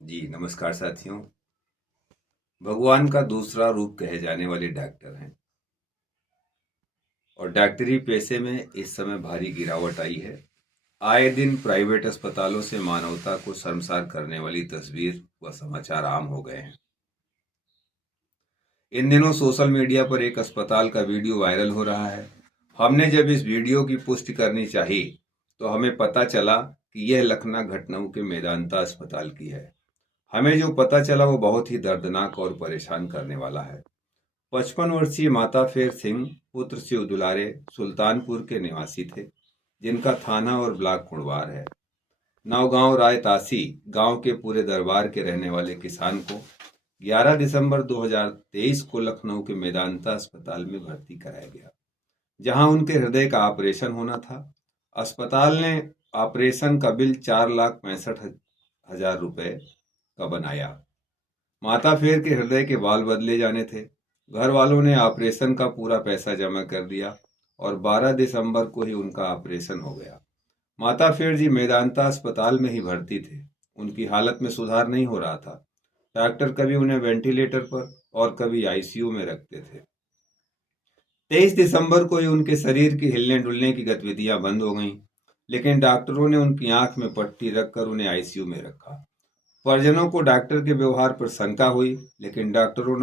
जी नमस्कार साथियों। भगवान का दूसरा रूप कहे जाने वाले डॉक्टर हैं और डॉक्टरी पेशे में इस समय भारी गिरावट आई है। आए दिन प्राइवेट अस्पतालों से मानवता को शर्मसार करने वाली तस्वीर व समाचार आम हो गए हैं। इन दिनों सोशल मीडिया पर एक अस्पताल का वीडियो वायरल हो रहा है। हमने जब इस वीडियो की पुष्टि करनी चाही तो हमें पता चला कि यह लखनऊ के मेदांता अस्पताल की है। हमें जो पता चला वो बहुत ही दर्दनाक और परेशान करने वाला है। 55 वर्षीय माता फेर सिंह पुत्र शिव दुलारे सुल्तानपुर के निवासी थे, जिनका थाना और ब्लॉक कुड़वार है। नौगांव राय तासी गांव के पूरे दरबार के रहने वाले किसान को 11 दिसंबर 2023 को लखनऊ के मेदांता अस्पताल में भर्ती कराया गया, जहां उनके हृदय का ऑपरेशन होना था। अस्पताल ने ऑपरेशन का बिल 4,65,000 रुपए का बनाया। माता फेर के हृदय के वाल्व बदले जाने थे। घर वालों ने ऑपरेशन का पूरा पैसा जमा कर दिया और 12 दिसंबर को ही उनका ऑपरेशन हो गया। माता फेर जी मेदांता अस्पताल में ही भर्ती थे। उनकी हालत में सुधार नहीं हो रहा था। डॉक्टर कभी उन्हें वेंटिलेटर पर और कभी आईसीयू में रखते थे। 23 दिसंबर को ही उनके शरीर की हिलने डुलने की गतिविधियां बंद हो गईं, लेकिन डॉक्टरों ने उनकी आंख में पट्टी रखकर उन्हें आईसीयू में रखा। परिजनों को डॉक्टर के व्यवहार पर शंका हुई, लेकिन डॉक्टरों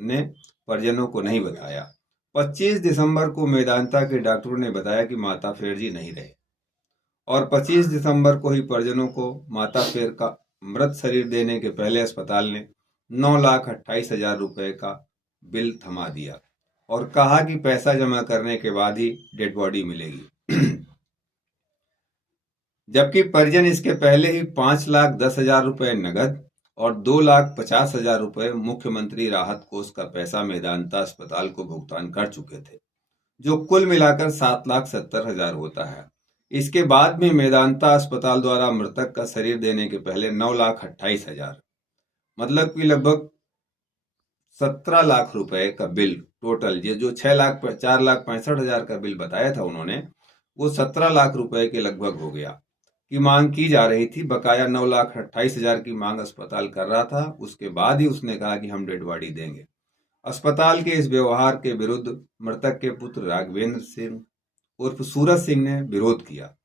ने परिजनों को नहीं बताया। 25 दिसंबर को मेदांता के डॉक्टरों ने बताया कि माता फेर जी नहीं रहे और 25 दिसंबर को ही परिजनों को माता फेर का मृत शरीर देने के पहले अस्पताल ने 9,28,000 रुपए का बिल थमा दिया और कहा कि पैसा जमा करने के बाद ही डेड बॉडी मिलेगी। जबकि परिजन इसके पहले ही 5,10,000 रुपए नगद और 2,50,000 रुपए मुख्यमंत्री राहत कोष का पैसा मेदांता अस्पताल को भुगतान कर चुके थे, जो कुल मिलाकर 7,70,000 होता है। इसके बाद भी मेदांता अस्पताल द्वारा मृतक का शरीर देने के पहले 9,28,000 मतलब कि लगभग 17 लाख रुपए का बिल टोटल, ये जो 4,65,000 का बिल बताया था उन्होंने, वो 17 लाख रुपए के लगभग हो गया की मांग की जा रही थी। बकाया 9,28,000 की मांग अस्पताल कर रहा था। उसके बाद ही उसने कहा कि हम डेड बॉडी देंगे। अस्पताल के इस व्यवहार के विरुद्ध मृतक के पुत्र राघवेंद्र सिंह उर्फ सूरज सिंह ने विरोध किया।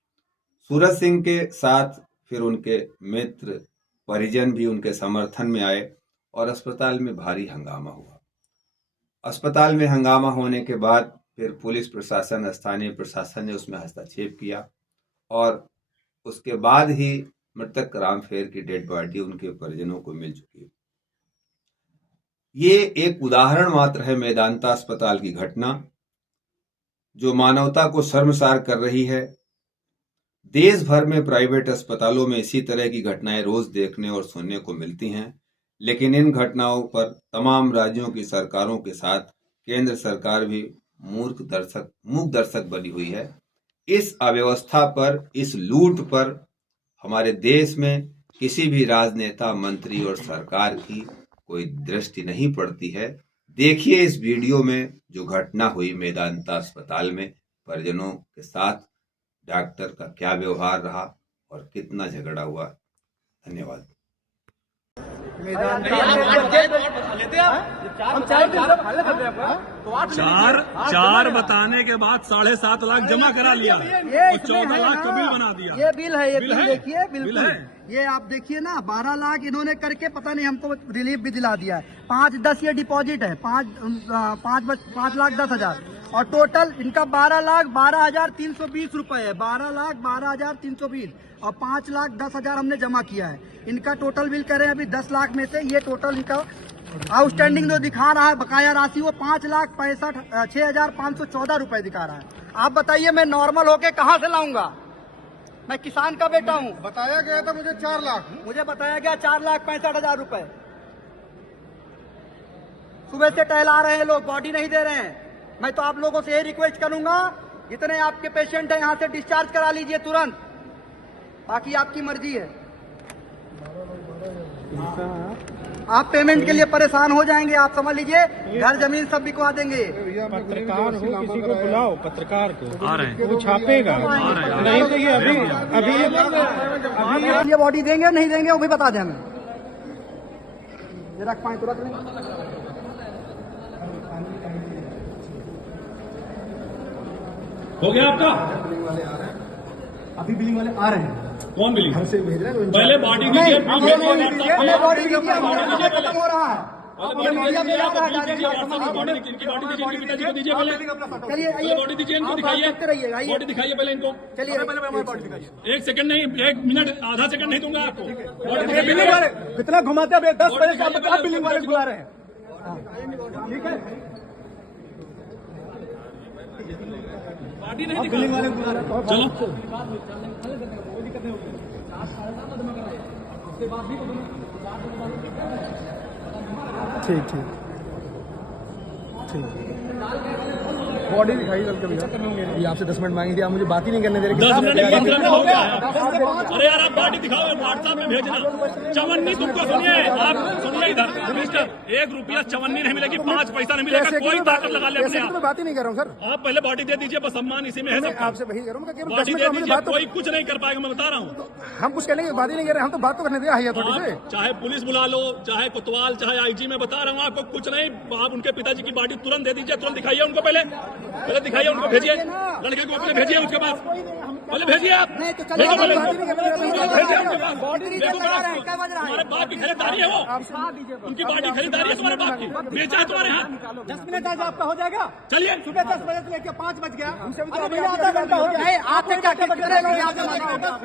सूरज सिंह के साथ फिर उनके मित्र परिजन भी उनके समर्थन में आए और अस्पताल में भारी हंगामा हुआ। अस्पताल में हंगामा होने के बाद फिर पुलिस प्रशासन, स्थानीय प्रशासन ने उसमें हस्तक्षेप किया और उसके बाद ही मृतक राम फेर की डेड बॉडी उनके परिजनों को मिल चुकी है। ये एक उदाहरण मात्र है मेदांता अस्पताल की घटना, जो मानवता को शर्मसार कर रही है। देश भर में प्राइवेट अस्पतालों में इसी तरह की घटनाएं रोज देखने और सुनने को मिलती हैं, लेकिन इन घटनाओं पर तमाम राज्यों की सरकारों के साथ केंद्र सरकार भी मूक दर्शक बनी हुई है। इस अव्यवस्था पर, इस लूट पर हमारे देश में किसी भी राजनेता, मंत्री और सरकार की कोई दृष्टि नहीं पड़ती है। देखिए इस वीडियो में जो घटना हुई मेदांता अस्पताल में, परिजनों के साथ डॉक्टर का क्या व्यवहार रहा और कितना झगड़ा हुआ। धन्यवाद। चार बताने के बाद 7.5 लाख जमा करा लिया और 14 लाख का बिल बना दिया। ये बिल है, ये बिल देखिए, बिल्कुल ये आप देखिए ना, 12 लाख इन्होंने करके पता नहीं हमको रिलीफ भी दिला दिया है। 5-10 ये डिपॉजिट है, 5,10,000 और टोटल इनका 12,12,320 रुपए है। 12,12,320 और 5,10,000 हमने जमा किया है। इनका टोटल बिल करें अभी 10 लाख में से, ये टोटल इनका आउटस्टैंडिंग जो दिखा रहा है बकाया राशि, वो 5,65,6,514 रुपए दिखा रहा है। आप बताइए मैं नॉर्मल होके कहाँ से लाऊंगा? मैं किसान का बेटा हूँ। बताया गया था मुझे 4 लाख, मुझे बताया गया 4,65,000 रुपए। सुबह से टहला रहे हैं लोग, बॉडी नहीं दे रहे हैं। मैं तो आप लोगों से यही रिक्वेस्ट करूंगा, जितने आपके पेशेंट हैं यहाँ से डिस्चार्ज करा लीजिए तुरंत, बाकी आपकी मर्जी है। आप पेमेंट के लिए परेशान हो जाएंगे, आप समझ लीजिए, घर जमीन सब बिकवा देंगे। पत्रकार हो, किसी को बुलाओ, पत्रकार को आ रहे हैं, वो छापेगा। नहीं तो ये अभी ये बॉडी देंगे नहीं देंगे वो भी बता दें हमें। ये रख 5 तो रख लें। हो गया आपका? अभी बिलिंग वाले आ रहे हैं, कौन बिलिंग? हमसे भेज रहे हैं। पहले बॉडी नहीं, दीजिए, हमें नहीं दीजिए, हमें बॉडी दीजिए, हमारा समय खत्म हो रहा है। बॉडी दीजिए, आप प्लीज दीजिए, व्हाट्सएप बॉडी इनकी बॉडी दीजिए, इनके पिताजी को दीजिए पहले। चलिए आइए, बॉडी दीजिए, इनको आप दिखाइए, बात करते रहिए, आइए। बॉडी दिखाइए पहले इनको। चलिए पहले हमारी बॉडी दिखाइए। 1 सेकंड नहीं, 1 मिनट, आधा सेकंड नहीं दूंगा आपको। बॉडी बिलिंग दिखाइए। वाले कितना घुमाते हैं, 10 बजे से आप बिलिंग वाले बुला रहे हैं। ठीक है, बॉडी नहीं बिलिंग वाले बुला रहे हैं। चलो ठीक ठीक ठीक, बॉडी दिखाई कल कभी अभी आपसे 10 मिनट मांगी थी, आप मुझे बात ही नहीं करने दे रहे। 10 मिनट नहीं, 15 मिनट हो गया है। अरे यार आप बॉडी दिखाओ, व्हाट्सएप में भेजना। चवन्नी तुमको सुनिए, आप सुनिए इधर मिस्टर, 1 रुपया चवन्नी नहीं मिलेगी, 5 पैसा नहीं मिलेगा, कोई ताकत लगा ले अपने आप। मैं बात ही नहीं कर रहा हूँ सर, आप पहले बॉडी दे दीजिए, बस सम्मान इसी में है सबका। आपसे वही कर रहा हूँ। बॉडी दे दीजिए, कोई कुछ नहीं कर पाएगा, मैं बता रहा हूँ। हम कुछ कहने की बात ही नहीं कर रहे, हम तो बात तो करने दिया है थोड़ी से। आप चाहे पुलिस बुला लो, चाहे कोतवाल, चाहे आईजी, मैं बता रहा हूँ आपको कुछ नहीं। आप उनके पिताजी की बॉडी तुरंत दे दीजिए, तुरंत दिखाइए उनको, पहले दिखाइए उनको, भेजिए लड़के को अपने, भेजिए उसके पास, पहले भेजिए आप, भेजो पहले, भेजिए उनके पास। तुम्हारे बाप की खरीदारी है वो, उनकी बॉडी खरीदारी है तुम्हारे बाप की, बेचा है तुम्हारे हाथ। 10 मिनट आज आपका हो जाएगा। चलिए सुबह 10 बजे से लेकर 5 बज गया, हमसे आधा घंटा हो गया। आप क्या करेंगे?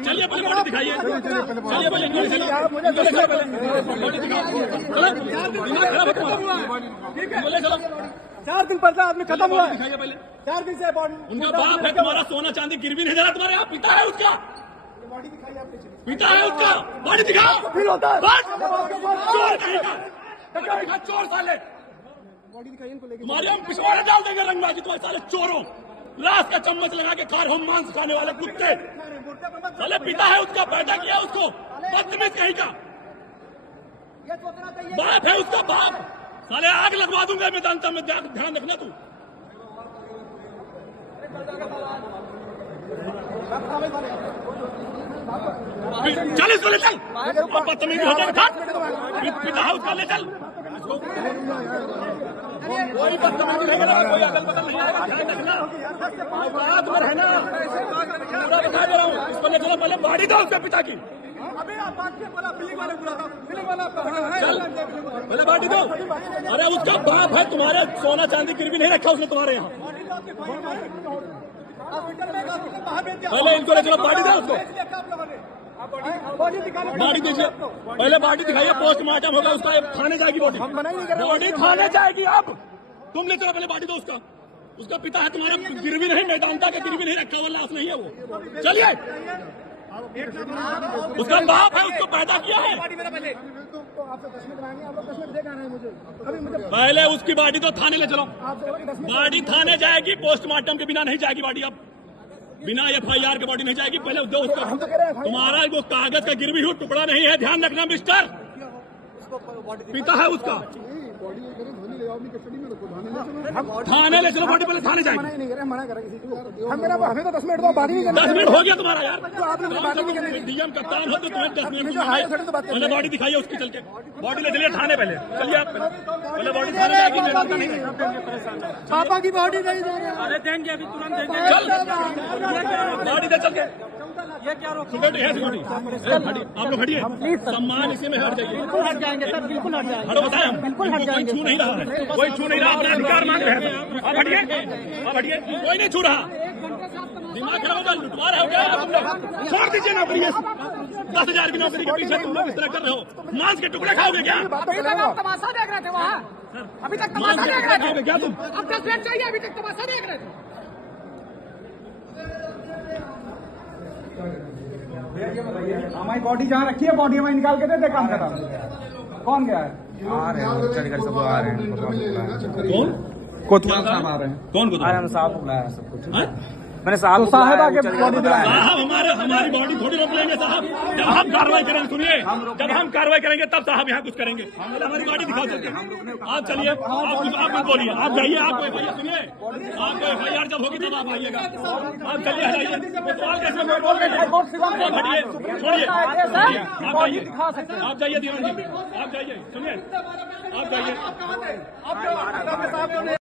चलिए पहले बॉडी दिखाइए, चलिए पहले बॉडी दिखाइए। 4 दिन पहले आदमी खत्म हुआ है, दिखाइए पहले। 4 दिन से बॉडी। उनका बाप है, तुम्हारा सोना चांदी गिरवी नहीं दे रहा, तुम्हारे आप पिता है उसका, बॉडी दिखाई आपने, पिता है उसका, बॉडी दिखाओ। फील होता है। बस चोर कहेगा, चोर साले, बॉडी दिखाइए इनको लेके। तुम्हारे हम पिछवाड़े डाल देंगे रंगबाजी, तुम्हारे साले चोरों, रात का चम्मच लगा के खा रहे हो मांस खाने वाले कुत्ते। साले पिता है उसका, पैदा किया उसको, बदतमीज कहीं का, बाप है उसका बाप। साले आग लगवा दूंगा मैं, जानता में, ध्यान रखना तू। चल इसको ले चल, अब बदतमीजी हो जाएगा, पिता है उसका, ले चल। कोई बदतमीजी नहीं करेगा, कोई अगल बगल नहीं आएगा, ध्यान रखना, रात में रहना, पूरा बता दे रहा हूँ। इसको ले चलो, पहले बॉडी दो उसके पिता की। अभी आप बात किए, बोला बिलिंग वाले बुला था, बिलिंग वाला आपका चल पहले बॉडी दो। अरे उसका बाप है, तुम्हारे सोना चांदी गिरवी नहीं रखा उसने तुम्हारे यहाँ। पहले इनको ले चलो, बॉडी दो उसको, बॉडी दीजिए पहले, बॉडी दिखाइए, पोस्टमार्टम होगा उसका, थाने जाएगी बॉडी, बॉडी थाने जाएगी। अब तुम ले चलो पहले बॉडी दो उसका, उसका पिता है तुम्हारा, गिरवी नहीं, मैदानता का गिरवी नहीं रखा हुआ लाश नहीं है वो। चलिए, उसका बाप है, उसको पैदा किया है। पहले उसकी बॉडी तो थाने ले चलो, बॉडी थाने जाएगी, पोस्टमार्टम के बिना नहीं जाएगी बॉडी। अब बिना FIR के बॉडी नहीं जाएगी, पहले दो उसका, तुम्हारा वो कागज का गिरवी हुआ टुकड़ा नहीं है, ध्यान रखना मिस्टर, पिता है उसका। थाने ले चलो बॉडी, पहले थाने जाएगी। हमें तो 10 मिनट दो, बात ही नहीं करनी। 10 मिनट हो गया तुम्हारा यार, DM कप्तान हो तो तुम्हें 10 मिनट। पहले बॉडी दिखाइए उसकी, चल के बॉडी ले चलिए थाने, पहले चलिए आप, पहले बॉडी थाने जाएगी। पापा की बॉडी नहीं दे रहे। अरे देंगे, अभी तुरंत देंगे। चल बॉडी दे, चल के ये क्या रोक आप लोग हटिए, सम्मान इसी में हट जाइए। बिल्कुल हट जाएंगे सर, बिल्कुल हट जाएंगे, हटो, बताएं हम, बिल्कुल हट कोई जाएंगे। छू नहीं रहा है, कोई छू नहीं रहा, अपना अधिकार मांग रहे हैं। आप हटिए, आप हटिए, कोई नहीं छू रहा। दिमाग खराब होगा, लुटवा रहे हो क्या तुम लोग? छोड़ दीजिए नौकरी, 10,000 की नौकरी के पीछे तुम लोग इस तरह कर रहे हो, मांस के टुकड़े खाओगे क्या? अभी तक आप तमाशा देख रहे थे वहाँ, अभी तक तमाशा देख रहे थे क्या तुम? अब 10 मिनट चाहिए, अभी तक तमाशा देख रहे थे। हमारी बॉडी जहाँ रखी है, बॉडी हमें निकाल के दे, काम खत्म। कौन गया है? आ रहे हैं, चंडीगढ़ सब आ रहे हैं। कौन कोतवाल साहब आ रहे हैं। कौन को? हम साहब बुलाया है सब कुछ। मैंने साहब को साहब बुलाया, आके चले बॉडी गए। दिलाएं। साहब हमारी बॉडी थोड़ी रोक लेंगे साहब। जब हम कार्रवाई करेंगे, सुनिए, जब हम कार्रवाई करेंगे तब साहब यहाँ कुछ करेंगे। पहले हमारी बॉडी दिखा सकते हैं। आप चलिए, आप मत बोलिए, आप जाइए, आपको FIR सुनिए, आपको FIR जब होगी तब आप आइएगा। आप चलिए, जाइए, कोतवाल कैसे बोल रहे हैं? हटिए, छोड़िए, आप जाइए दीवान जी, आप जाइए, सुनिए, आप जाइए।